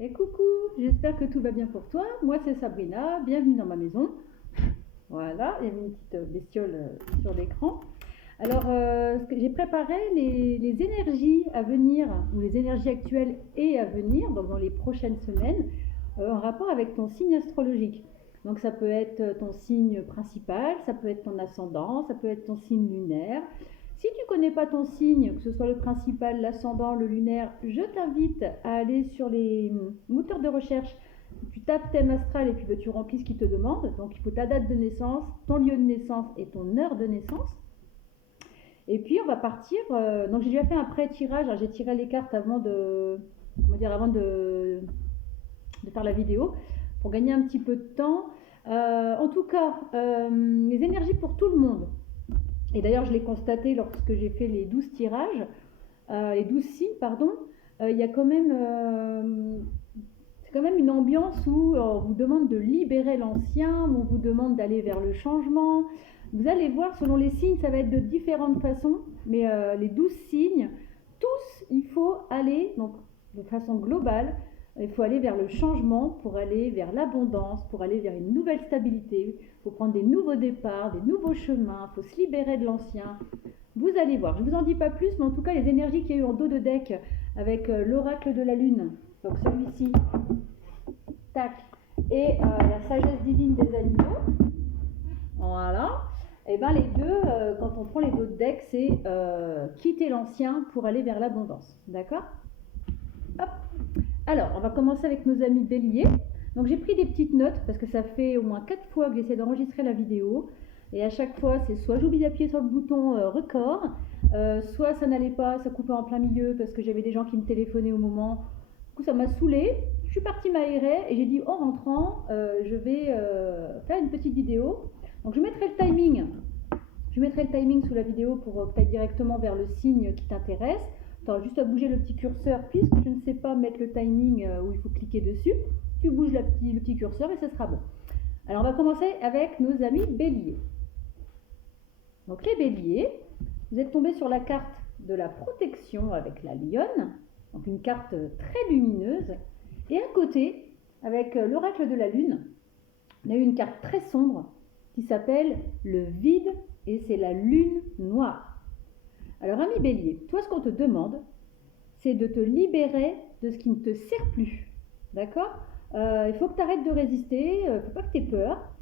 Et coucou, j'espère que tout va bien pour toi. Moi c'est Sabrina, bienvenue dans ma maison. Voilà, il y avait une petite bestiole sur l'écran. Alors j'ai préparé les énergies à venir, ou les énergies actuelles et à venir, donc dans les prochaines semaines, en rapport avec ton signe astrologique. Donc ça peut être ton signe principal, ça peut être ton ascendant, ça peut être ton signe lunaire. Si tu ne connais pas ton signe, que ce soit le principal, l'ascendant, le lunaire, je t'invite à aller sur les moteurs de recherche. Tu tapes thème astral et puis tu remplis ce qu'il te demande. Donc il faut ta date de naissance, ton lieu de naissance et ton heure de naissance. Et puis on va partir. Donc j'ai déjà fait un pré-tirage. J'ai tiré les cartes avant de faire la vidéo pour gagner un petit peu de temps. En tout cas, les énergies pour tout le monde. Et d'ailleurs, je l'ai constaté lorsque j'ai fait les 12 tirages, les 12 signes, pardon. Il y a quand même, c'est quand même une ambiance où on vous demande de libérer l'ancien, où on vous demande d'aller vers le changement. Vous allez voir, selon les signes, ça va être de différentes façons, mais les 12 signes, tous, il faut aller, donc de façon globale, il faut aller vers le changement pour aller vers l'abondance, pour aller vers une nouvelle stabilité. Il faut prendre des nouveaux départs, des nouveaux chemins, il faut se libérer de l'ancien. Vous allez voir, je ne vous en dis pas plus, mais en tout cas, les énergies qu'il y a eu en dos de deck avec l'oracle de la lune, donc celui-ci, tac, et la sagesse divine des animaux, voilà. Et bien les deux, quand on prend les dos de deck, c'est quitter l'ancien pour aller vers l'abondance. D'accord? Hop. Alors, on va commencer avec nos amis béliers. Donc j'ai pris des petites notes parce que ça fait au moins 4 fois que j'essaie d'enregistrer la vidéo. Et à chaque fois, c'est soit j'oublie d'appuyer sur le bouton record, soit ça n'allait pas, ça coupait en plein milieu parce que j'avais des gens qui me téléphonaient au moment. Du coup, ça m'a saoulée. Je suis partie m'aérer et j'ai dit en rentrant, je vais faire une petite vidéo. Donc je mettrai le timing. Je mettrai le timing sous la vidéo pour que tu ailles directement vers le signe qui t'intéresse. Tu auras juste à bouger le petit curseur puisque je ne sais pas mettre le timing où il faut cliquer dessus. Tu bouges le petit curseur et ça sera bon. Alors on va commencer avec nos amis béliers. Donc les béliers, vous êtes tombés sur la carte de la protection avec la lionne, donc une carte très lumineuse. Et à côté, avec l'oracle de la lune, on a eu une carte très sombre qui s'appelle le vide et c'est la lune noire. Alors ami bélier, toi ce qu'on te demande, c'est de te libérer de ce qui ne te sert plus. D'accord? Il faut que tu arrêtes de résister, il ne faut pas que tu aies peur.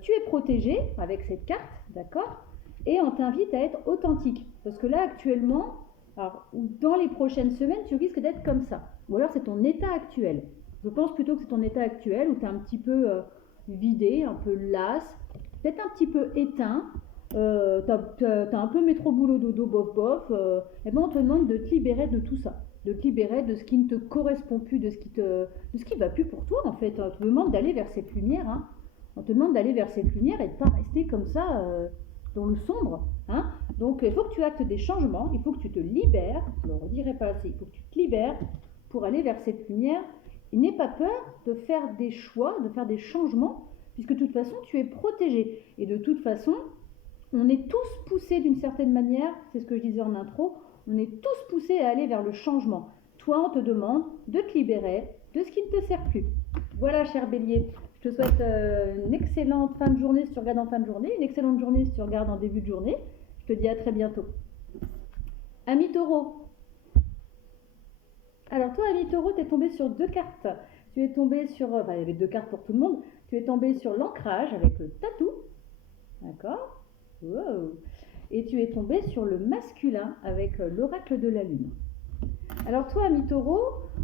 Tu es protégé avec cette carte, d'accord? Et on t'invite à être authentique. Parce que là, actuellement, alors, dans les prochaines semaines, tu risques d'être comme ça. Ou alors c'est ton état actuel. Je pense plutôt que c'est ton état actuel où tu es un petit peu vidé, un peu las, peut-être un petit peu éteint. T'as un peu métro boulot dodo bof bof. Et ben on te demande de te libérer de tout ça, de te libérer de ce qui ne te correspond plus, de ce qui va plus pour toi en fait. On te demande d'aller vers cette lumière, hein. On te demande d'aller vers cette lumière et de pas rester comme ça dans le sombre, hein. Donc il faut que tu actes des changements, il faut que tu te libères. Je ne le redirai pas assez. Il faut que tu te libères pour aller vers cette lumière. Et n'aie pas peur de faire des choix, de faire des changements, puisque de toute façon tu es protégé. Et de toute façon, on est tous poussés d'une certaine manière, c'est ce que je disais en intro, on est tous poussés à aller vers le changement. Toi, on te demande de te libérer de ce qui ne te sert plus. Voilà, cher bélier, je te souhaite une excellente fin de journée si tu regardes en fin de journée, une excellente journée si tu regardes en début de journée. Je te dis à très bientôt. Ami taureau. Alors toi, ami taureau, tu es tombé sur deux cartes. Tu es tombé sur, il y avait deux cartes pour tout le monde. Tu es tombé sur l'ancrage avec le tatou. D'accord? Wow. Et tu es tombé sur le masculin avec l'oracle de la lune. Alors toi, ami taureau,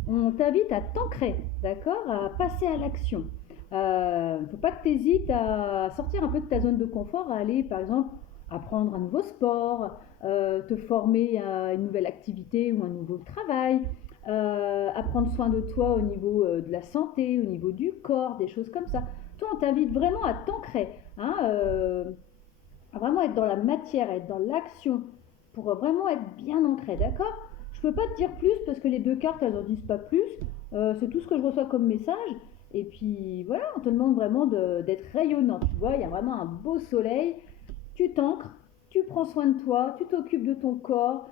on t'invite à t'ancrer, d'accord? À passer à l'action. Il ne faut pas que tu hésites à sortir un peu de ta zone de confort, à aller par exemple apprendre un nouveau sport, te former à une nouvelle activité ou un nouveau travail, à prendre soin de toi au niveau de la santé, au niveau du corps, des choses comme ça. Toi, on t'invite vraiment à t'ancrer, hein, à vraiment être dans la matière, à être dans l'action, pour vraiment être bien ancré, d'accord? Je peux pas te dire plus parce que les deux cartes, elles n'en disent pas plus. C'est tout ce que je reçois comme message. Et puis voilà, on te demande vraiment d'être rayonnant. Tu vois, il y a vraiment un beau soleil. Tu t'ancres, tu prends soin de toi, tu t'occupes de ton corps.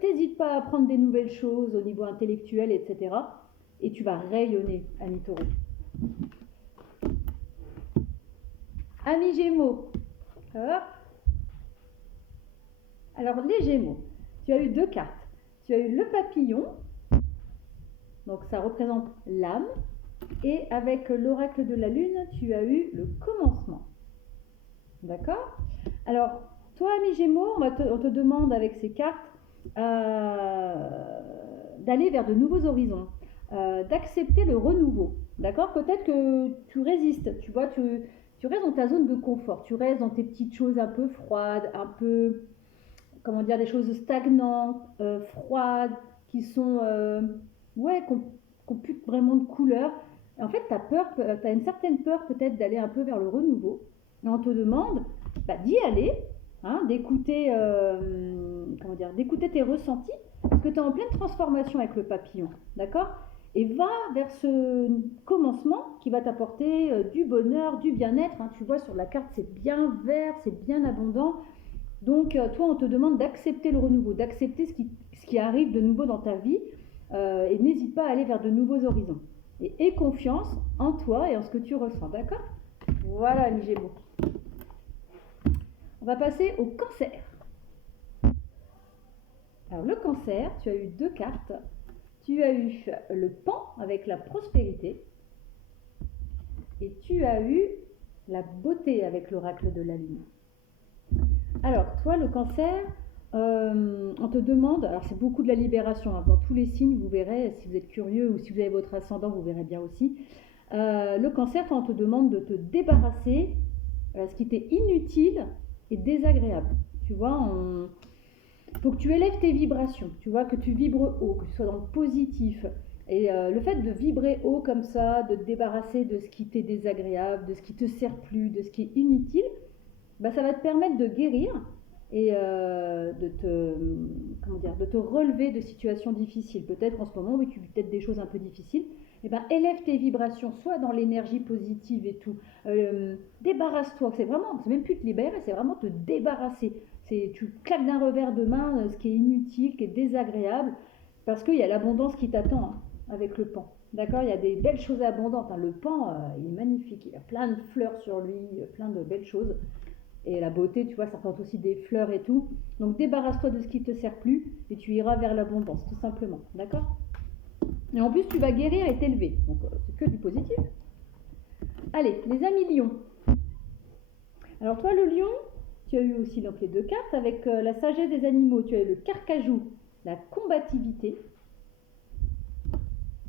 T'hésites pas à apprendre des nouvelles choses au niveau intellectuel, etc. et tu vas rayonner, ami Taureau. Ami Gémeaux. Hop. Alors les Gémeaux, tu as eu 2 cartes. Tu as eu le papillon, donc ça représente l'âme, et avec l'oracle de la lune, tu as eu le commencement. D'accord? Alors, toi, ami Gémeaux, on te demande avec ces cartes d'aller vers de nouveaux horizons, d'accepter le renouveau. D'accord? Peut-être que tu résistes, tu vois, tu restes dans ta zone de confort, tu restes dans tes petites choses un peu froides, un peu, comment dire, des choses stagnantes, froides, qui sont, ouais, qui n'ont plus vraiment de couleur. Et en fait, tu as une certaine peur peut-être d'aller un peu vers le renouveau. Et on te demande d'y aller, hein, d'écouter tes ressentis, parce que tu es en pleine transformation avec le papillon, d'accord? Et va vers ce commencement qui va t'apporter du bonheur, du bien-être. Hein. Tu vois, sur la carte, c'est bien vert, c'est bien abondant. Donc, toi, on te demande d'accepter le renouveau, d'accepter ce qui arrive de nouveau dans ta vie, et n'hésite pas à aller vers de nouveaux horizons. Et aie confiance en toi et en ce que tu ressens, d'accord? Voilà, ami Gémeaux. On va passer au Cancer. Alors, le Cancer, tu as eu 2 cartes. Tu as eu le pan avec la prospérité et tu as eu la beauté avec l'oracle de la lune. Alors, toi, le Cancer, on te demande, alors c'est beaucoup de la libération, hein, dans tous les signes, vous verrez, si vous êtes curieux ou si vous avez votre ascendant, vous verrez bien aussi. Le Cancer, on te demande de te débarrasser de ce qui t'est inutile et désagréable. Tu vois, il faut que tu élèves tes vibrations, tu vois, que tu vibres haut, que tu sois dans le positif. Et le fait de vibrer haut comme ça, de te débarrasser de ce qui t'est désagréable, de ce qui te sert plus, de ce qui est inutile, ça va te permettre de guérir et de te relever de situations difficiles. Peut-être en ce moment, oui, tu vis peut-être des choses un peu difficiles. Élève tes vibrations, soit dans l'énergie positive et tout. Débarrasse-toi. C'est même plus te libérer, c'est vraiment te débarrasser. Tu claques d'un revers de main ce qui est inutile, qui est désagréable, parce qu'il y a l'abondance qui t'attend, hein, avec le pan. D'accord? Il y a des belles choses abondantes. Hein. Le pan, il est magnifique. Il y a plein de fleurs sur lui, plein de belles choses. Et la beauté, tu vois, ça porte aussi des fleurs et tout. Donc débarrasse-toi de ce qui ne te sert plus et tu iras vers l'abondance, tout simplement. D'accord? Et en plus, tu vas guérir et t'élever. Donc c'est que du positif. Allez, les amis lions. Alors toi, le lion, tu as eu aussi donc les 2 cartes avec la sagesse des animaux. Tu as eu le carcajou, la combativité.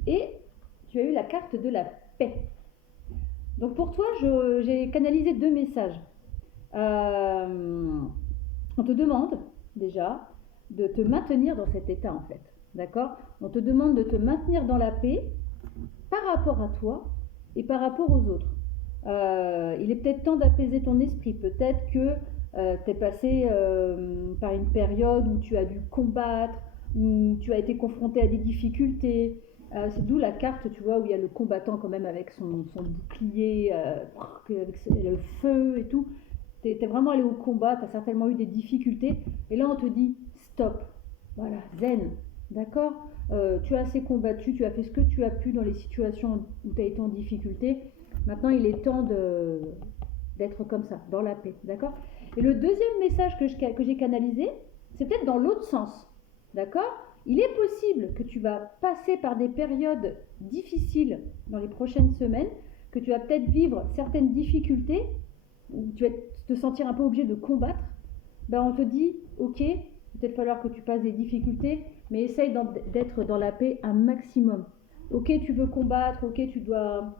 Et tu as eu la carte de la paix. Donc pour toi, j'ai canalisé 2 messages. On te demande déjà de te maintenir dans cet état en fait, d'accord? On te demande de te maintenir dans la paix par rapport à toi et par rapport aux autres. Il est peut-être temps d'apaiser ton esprit, peut-être que tu es passé par une période où tu as dû combattre, où tu as été confronté à des difficultés. C'est d'où la carte, tu vois, où il y a le combattant quand même avec son bouclier, avec le feu et tout. Tu es vraiment allé au combat, tu as certainement eu des difficultés, et là on te dit stop, voilà, zen, d'accord? Tu as assez combattu, tu as fait ce que tu as pu dans les situations où tu as été en difficulté, maintenant il est temps d'être comme ça, dans la paix, d'accord? Et le deuxième message que j'ai canalisé, c'est peut-être dans l'autre sens, d'accord? Il est possible que tu vas passer par des périodes difficiles dans les prochaines semaines, que tu vas peut-être vivre certaines difficultés, où tu vas te sentir un peu obligé de combattre. On te dit, ok, il va peut-être falloir que tu passes des difficultés, mais essaye d'être dans la paix un maximum. Ok, tu veux combattre, ok, tu dois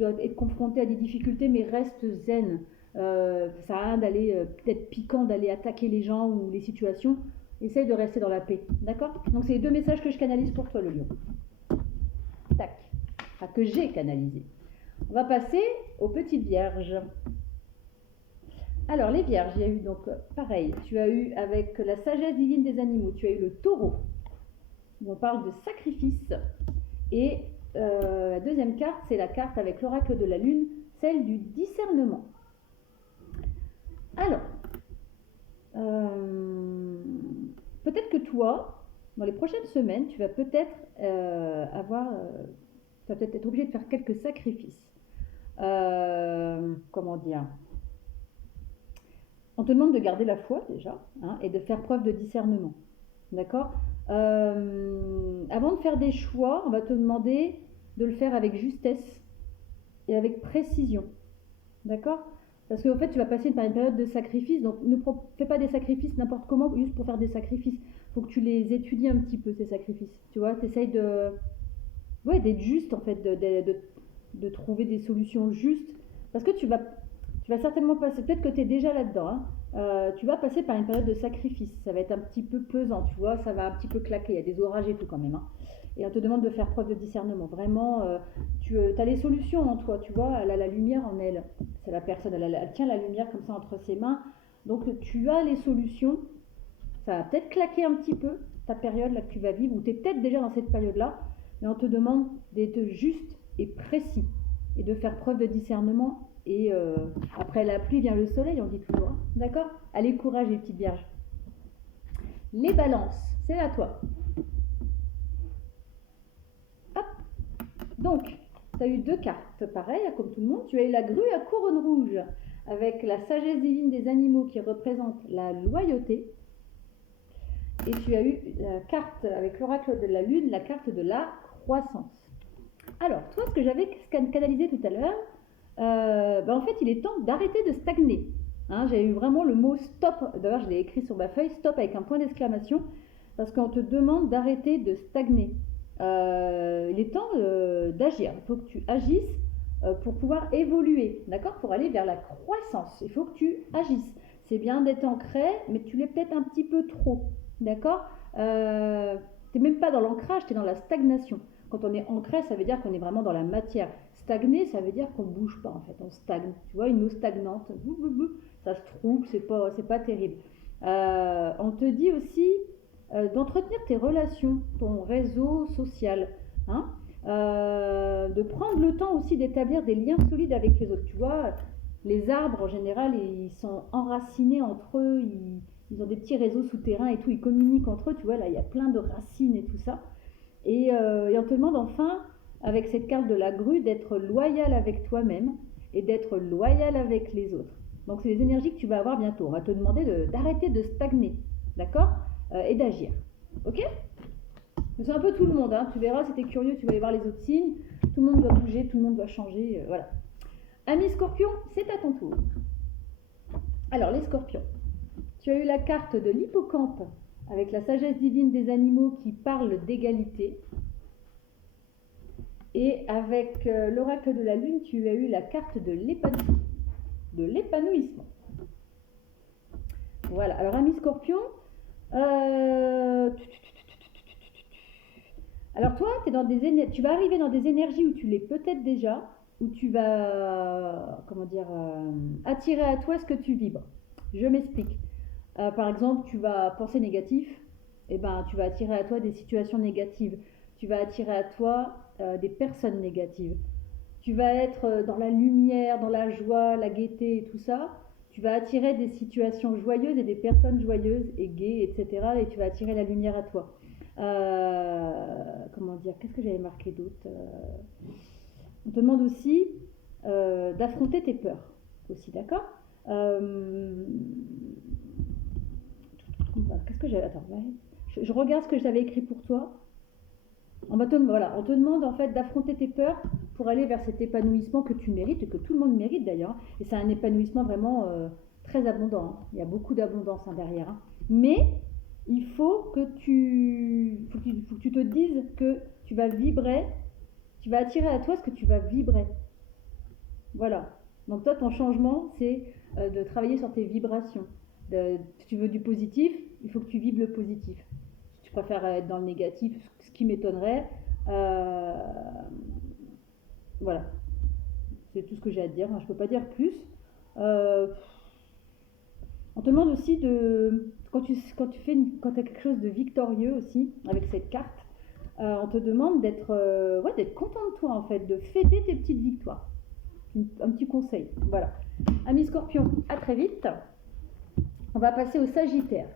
être confronté à des difficultés, mais reste zen. Ça sert à rien d'aller, peut-être piquant, d'aller attaquer les gens ou les situations. Essaye de rester dans la paix, d'accord? Donc c'est les 2 messages que je canalise pour toi, le lion. Tac. Enfin, que j'ai canalisé. On va passer aux petites vierges. Alors les vierges, il y a eu donc pareil, tu as eu avec la sagesse divine des animaux, tu as eu le taureau, où on parle de sacrifice, et la deuxième carte, c'est la carte avec l'oracle de la lune, celle du discernement. Alors, peut-être que toi, dans les prochaines semaines, tu vas peut-être avoir Tu vas peut-être être obligé de faire quelques sacrifices. Comment dire? On te demande de garder la foi déjà, hein, et de faire preuve de discernement. D'accord? Avant de faire des choix, on va te demander de le faire avec justesse et avec précision. D'accord? Parce qu'en fait, tu vas passer par une période de sacrifice, donc ne fais pas des sacrifices n'importe comment, juste pour faire des sacrifices. Il faut que tu les étudies un petit peu, ces sacrifices. Tu vois, tu essayes d'être juste, en fait, de trouver des solutions justes. Parce que tu vas certainement passer, peut-être que tu es déjà là-dedans, hein. Tu vas passer par une période de sacrifice. Ça va être un petit peu pesant, tu vois, ça va un petit peu claquer. Il y a des orages et tout quand même, hein. Et on te demande de faire preuve de discernement. Vraiment, tu as les solutions en toi, tu vois, elle a la lumière en elle. C'est la personne, elle tient la lumière comme ça entre ses mains. Donc tu as les solutions. Ça va peut-être claquer un petit peu, ta période là que tu vas vivre, ou tu es peut-être déjà dans cette période-là, mais on te demande d'être juste et précis, et de faire preuve de discernement. Et après la pluie vient le soleil, on dit toujours, hein. D'accord? Allez, courage les petites vierges. Les balances, c'est à toi. Hop. Donc, tu as eu 2 cartes, pareil, comme tout le monde. Tu as eu la grue à couronne rouge, avec la sagesse divine des animaux qui représente la loyauté. Et tu as eu la carte avec l'oracle de la lune, la carte de la croissance. Alors, toi, ce que j'avais canalisé tout à l'heure, en fait, il est temps d'arrêter de stagner. Hein, j'ai eu vraiment le mot stop. D'ailleurs, je l'ai écrit sur ma feuille, stop avec un point d'exclamation, parce qu'on te demande d'arrêter de stagner. Il est temps d'agir. Il faut que tu agisses pour pouvoir évoluer, d'accord? Pour aller vers la croissance. Il faut que tu agisses. C'est bien d'être ancré, mais tu l'es peut-être un petit peu trop, d'accord? Tu n'es même pas dans l'ancrage, tu es dans la stagnation. Quand on est ancré, ça veut dire qu'on est vraiment dans la matière. Stagner, ça veut dire qu'on ne bouge pas, en fait, on stagne. Tu vois, une eau stagnante, ça se trouve, c'est pas terrible. On te dit aussi d'entretenir tes relations, ton réseau social, hein, de prendre le temps aussi d'établir des liens solides avec les autres. Tu vois, les arbres, en général, ils sont enracinés entre eux, ils ont des petits réseaux souterrains et tout, ils communiquent entre eux, tu vois, là, il y a plein de racines et tout ça. Et on te demande enfin, avec cette carte de la grue, d'être loyal avec toi-même et d'être loyal avec les autres. Donc, c'est les énergies que tu vas avoir bientôt. On va te demander d'arrêter de stagner, d'accord, et d'agir. Ok? C'est un peu tout le monde, hein. Tu verras, si tu es curieux, tu vas aller voir les autres signes. Tout le monde doit bouger, tout le monde doit changer, voilà. Amis Scorpion, c'est à ton tour. Alors, les Scorpions, tu as eu la carte de l'hippocampe avec la sagesse divine des animaux qui parle d'égalité. Et avec l'oracle de la lune, tu as eu la carte de l'épanouissement. Voilà, alors amis Scorpion, alors toi, tu vas arriver dans des énergies où tu l'es peut-être déjà, où tu vas, attirer à toi ce que tu vibres. Je m'explique. Par exemple, tu vas penser négatif, et tu vas attirer à toi des situations négatives. Tu vas attirer à toi des personnes négatives. Tu vas être dans la lumière, dans la joie, la gaieté et tout ça. Tu vas attirer des situations joyeuses et des personnes joyeuses et gaies, etc. Et tu vas attirer la lumière à toi. Qu'est-ce que j'avais marqué d'autre? On te demande aussi d'affronter tes peurs aussi, d'accord? Qu'est-ce que j'avais? Attends, je regarde ce que j'avais écrit pour toi. On te demande en fait d'affronter tes peurs pour aller vers cet épanouissement que tu mérites et que tout le monde mérite d'ailleurs. Et c'est un épanouissement vraiment très abondant, hein. Il y a beaucoup d'abondance derrière, hein. Mais il faut que tu te dises que tu vas vibrer, tu vas attirer à toi ce que tu vas vibrer. Voilà. Donc toi, ton changement, c'est de travailler sur tes vibrations. Si tu veux du positif, il faut que tu vibres le positif. Si tu préfères être dans le négatif, ce qui m'étonnerait, voilà. C'est tout ce que j'ai à te dire. Je ne peux pas dire plus. On te demande aussi quand tu as quelque chose de victorieux aussi avec cette carte, on te demande d'être content de toi en fait, de fêter tes petites victoires. Un petit conseil. Voilà. Amis Scorpion, à très vite. On va passer au Sagittaire.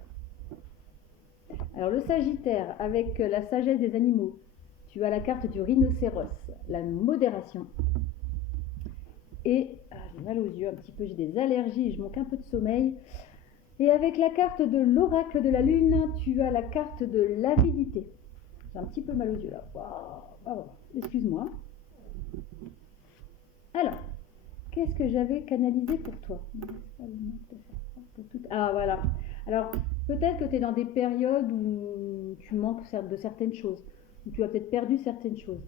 Alors le Sagittaire, avec la sagesse des animaux, tu as la carte du rhinocéros, la modération. Et j'ai mal aux yeux un petit peu, j'ai des allergies, je manque un peu de sommeil. Et avec la carte de l'oracle de la lune, tu as la carte de l'avidité. J'ai un petit peu mal aux yeux là. Waouh, excuse-moi. Alors, qu'est-ce que j'avais canalisé pour toi? Ah voilà. Alors, peut-être que tu es dans des périodes où tu manques de certaines choses, où tu as peut-être perdu certaines choses.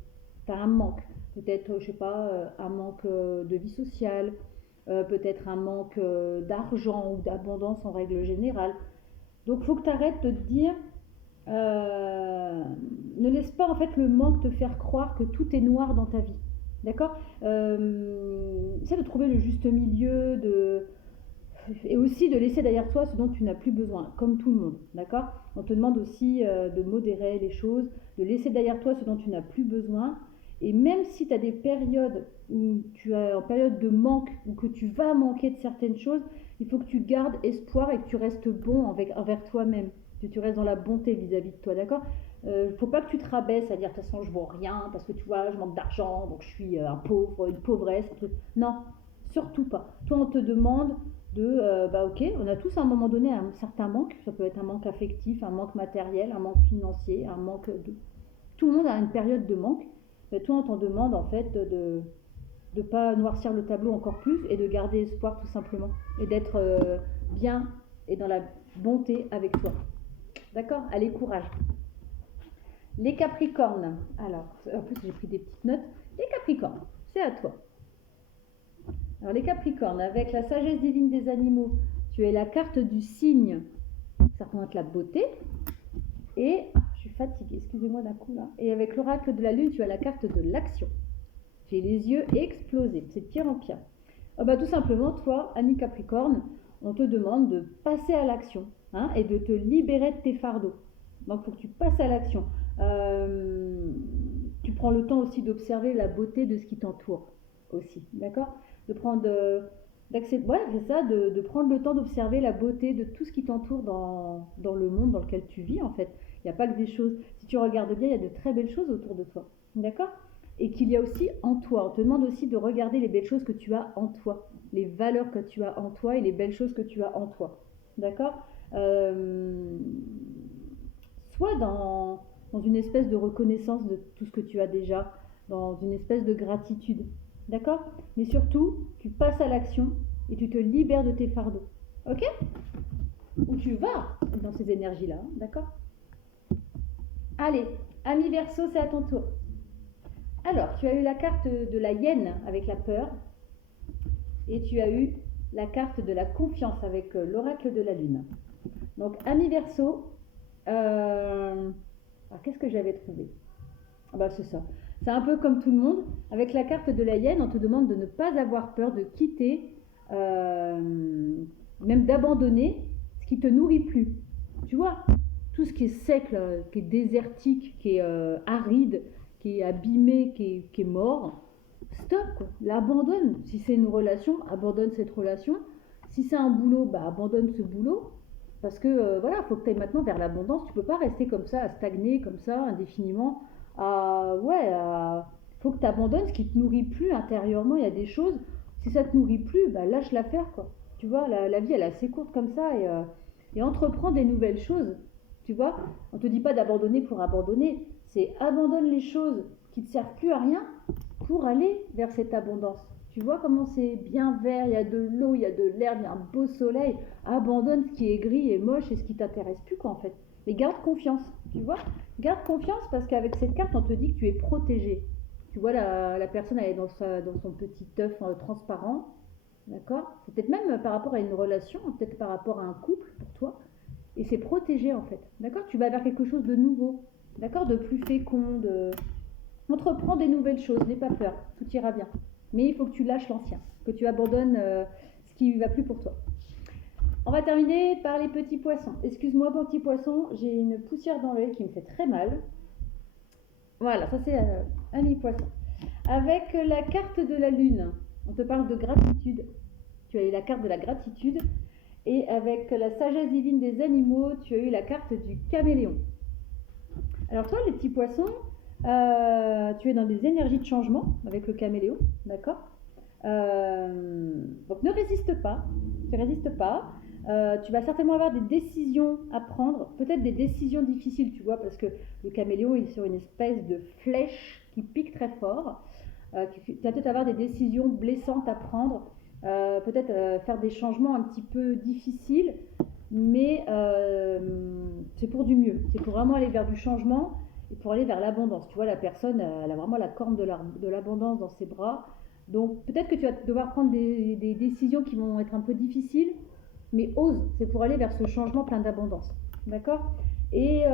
Tu as un manque. Peut-être, je sais pas, un manque de vie sociale, peut-être un manque d'argent ou d'abondance en règle générale. Donc, il faut que tu arrêtes de te dire, ne laisse pas en fait le manque te faire croire que tout est noir dans ta vie. D'accord. Essaie de trouver le juste milieu, et aussi de laisser derrière toi ce dont tu n'as plus besoin, comme tout le monde. D'accord. On te demande aussi de modérer les choses, de laisser derrière toi ce dont tu n'as plus besoin. Et même si tu as des périodes où tu es en période de manque ou que tu vas manquer de certaines choses, il faut que tu gardes espoir et que tu restes bon envers toi-même, que tu restes dans la bonté vis-à-vis de toi, d'accord. Faut pas que tu te rabaisses à dire de toute façon je vaux rien parce que tu vois je manque d'argent donc je suis un pauvre, une pauvresse, un truc. Non, surtout pas. Toi on te demande ok, on a tous à un moment donné un certain manque, ça peut être un manque affectif, un manque matériel, un manque financier, un manque de... Tout le monde a une période de manque, mais toi on t'en demande en fait de ne pas noircir le tableau encore plus et de garder espoir tout simplement et d'être bien et dans la bonté avec toi. D'accord. Allez, courage. Les Capricornes. Alors, en plus j'ai pris des petites notes. Les Capricornes, c'est à toi. Alors les Capricornes, avec la sagesse divine des animaux, tu as la carte du cygne, ça représente la beauté. Et je suis fatiguée, excusez-moi d'un coup là. Et avec l'oracle de la lune, tu as la carte de l'action. J'ai les yeux explosés, c'est de pire en pire. Tout simplement, toi, ami Capricorne, on te demande de passer à l'action et de te libérer de tes fardeaux. Donc il faut que tu passes à l'action. Tu prends le temps aussi d'observer la beauté de ce qui t'entoure aussi, d'accord. De prendre de prendre le temps d'observer la beauté de tout ce qui t'entoure dans le monde dans lequel tu vis en fait. Il n'y a pas que des choses, si tu regardes bien, il y a de très belles choses autour de toi, d'accord. Et qu'il y a aussi en toi, on te demande aussi de regarder les belles choses que tu as en toi, les valeurs que tu as en toi et les belles choses que tu as en toi, d'accord. Soit dans une espèce de reconnaissance de tout ce que tu as déjà, dans une espèce de gratitude, d'accord. Mais surtout, tu passes à l'action et tu te libères de tes fardeaux, ok. Où tu vas dans ces énergies-là, d'accord. Allez, ami Verseau, c'est à ton tour. Alors, tu as eu la carte de la hyène avec la peur et tu as eu la carte de la confiance avec l'oracle de la lune. Donc, ami Verseau, qu'est-ce que j'avais trouvé? C'est ça. C'est un peu comme tout le monde. Avec la carte de la hyène, on te demande de ne pas avoir peur de quitter, même d'abandonner ce qui te nourrit plus. Tu vois, tout ce qui est sec, là, qui est désertique, qui est aride, qui est abîmé, qui est mort, stop, quoi. L'abandonne. Si c'est une relation, abandonne cette relation. Si c'est un boulot, abandonne ce boulot. Parce que il faut que tu ailles maintenant vers l'abondance. Tu peux pas rester comme ça, à stagner comme ça indéfiniment. Faut que tu abandonnes ce qui te nourrit plus intérieurement. Il y a des choses, si ça te nourrit plus, lâche l'affaire, quoi. Tu vois, la vie elle est assez courte comme ça et entreprends des nouvelles choses. Tu vois, on te dit pas d'abandonner pour abandonner, c'est abandonne les choses qui te servent plus à rien pour aller vers cette abondance. Tu vois comment c'est bien vert, il y a de l'eau, il y a de l'herbe, il y a un beau soleil. Abandonne ce qui est gris et moche et ce qui t'intéresse plus, quoi, en fait. Mais garde confiance, tu vois. Garde confiance parce qu'avec cette carte, on te dit que tu es protégé. Tu vois, la personne, elle est dans son petit œuf transparent. D'accord. C'est peut-être même par rapport à une relation, peut-être par rapport à un couple pour toi. Et c'est protégé, en fait. D'accord. Tu vas vers quelque chose de nouveau. D'accord. De plus fécond. Entreprends des nouvelles choses. N'aie pas peur. Tout ira bien. Mais il faut que tu lâches l'ancien. Que tu abandonnes ce qui ne va plus pour toi. On va terminer par les petits poissons. Excuse-moi, petit poisson, j'ai une poussière dans l'œil qui me fait très mal. Voilà, ça c'est un poisson. Avec la carte de la lune, on te parle de gratitude. Tu as eu la carte de la gratitude. Et avec la sagesse divine des animaux, tu as eu la carte du caméléon. Alors toi, les petits poissons, Tu es dans des énergies de changement avec le caméléon, d'accord. Donc ne résiste pas, tu résistes pas. Tu vas certainement avoir des décisions à prendre, peut-être des décisions difficiles, tu vois, parce que le caméléon il est sur une espèce de flèche qui pique très fort. Tu vas peut-être avoir des décisions blessantes à prendre, peut-être faire des changements un petit peu difficiles, mais c'est pour du mieux, c'est pour vraiment aller vers du changement et pour aller vers l'abondance. Tu vois, la personne, elle a vraiment la corne de l'abondance dans ses bras. Donc peut-être que tu vas devoir prendre des décisions qui vont être un peu difficiles, mais ose, c'est pour aller vers ce changement plein d'abondance. D'accord. Et,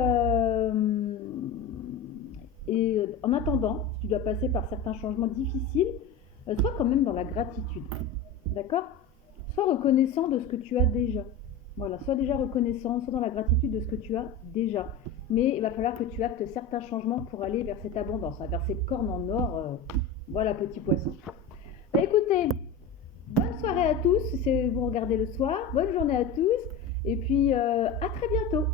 en attendant, si tu dois passer par certains changements difficiles, sois quand même dans la gratitude. D'accord. Sois reconnaissant de ce que tu as déjà. Voilà, sois déjà reconnaissant, sois dans la gratitude de ce que tu as déjà. Mais il va falloir que tu actes certains changements pour aller vers cette abondance, vers cette corne en or. Voilà, petit poisson. Bah, écoutez, bonne soirée à tous si vous regardez le soir. Bonne journée à tous. Et puis, à très bientôt.